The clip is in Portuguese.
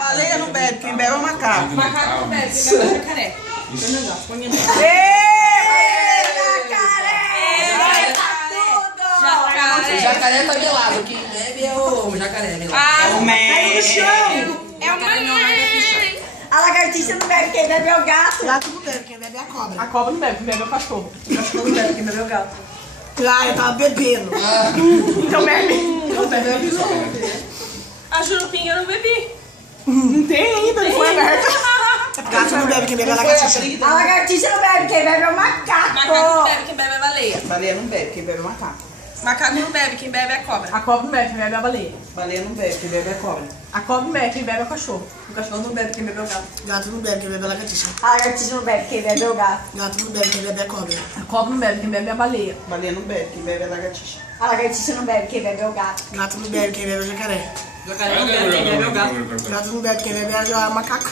Baleia não bebe, quem bebe é o macaco. Macaco não bebe, quem bebe é o jacaré. Põe a Jacaré tá melado, quem bebe é o jacaré melado. Ah, o mé. no chão. É o mamãe. A lagartixa não bebe, quem bebe é o gato. Gato não bebe, quem bebe é a cobra. A cobra não bebe, quem bebe é o cachorro. O cachorro não bebe, quem bebe é o gato. Ah, eu tava bebendo. Então bebe. Não bebe não. A jurupinha eu não bebi. Não tem ainda, não foi aberta. Gato não bebe, quem bebe é a lagartixa. A lagartixa não bebe, quem bebe é o Macaco não macaco. bebe, quem bebe é a baleia. Baleia não bebe, quem bebe é o macaco. Macaco não bebe, quem bebe é a cobra. A cobra não bebe, quem bebe é a baleia. Baleia não bebe, quem bebe é a cobra. A cobra não bebe, quem bebe é o cachorro. O cachorro não bebe, quem bebe é o gato. Gato não bebe, quem bebe é a lagartixa. A lagartixa não bebe, quem bebe é o gato. Gato não bebe, quem bebe é a cobra. A cobra não bebe, quem bebe é a baleia. Baleia não bebe, quem bebe é a lagartixa. A lagartixa não bebe, quem bebe é o gato. Gato não bebe, quem bebe é o jacaré. Jacaré não bebe, quem bebe é o gato. Gato não bebe, quem bebe é o macaco.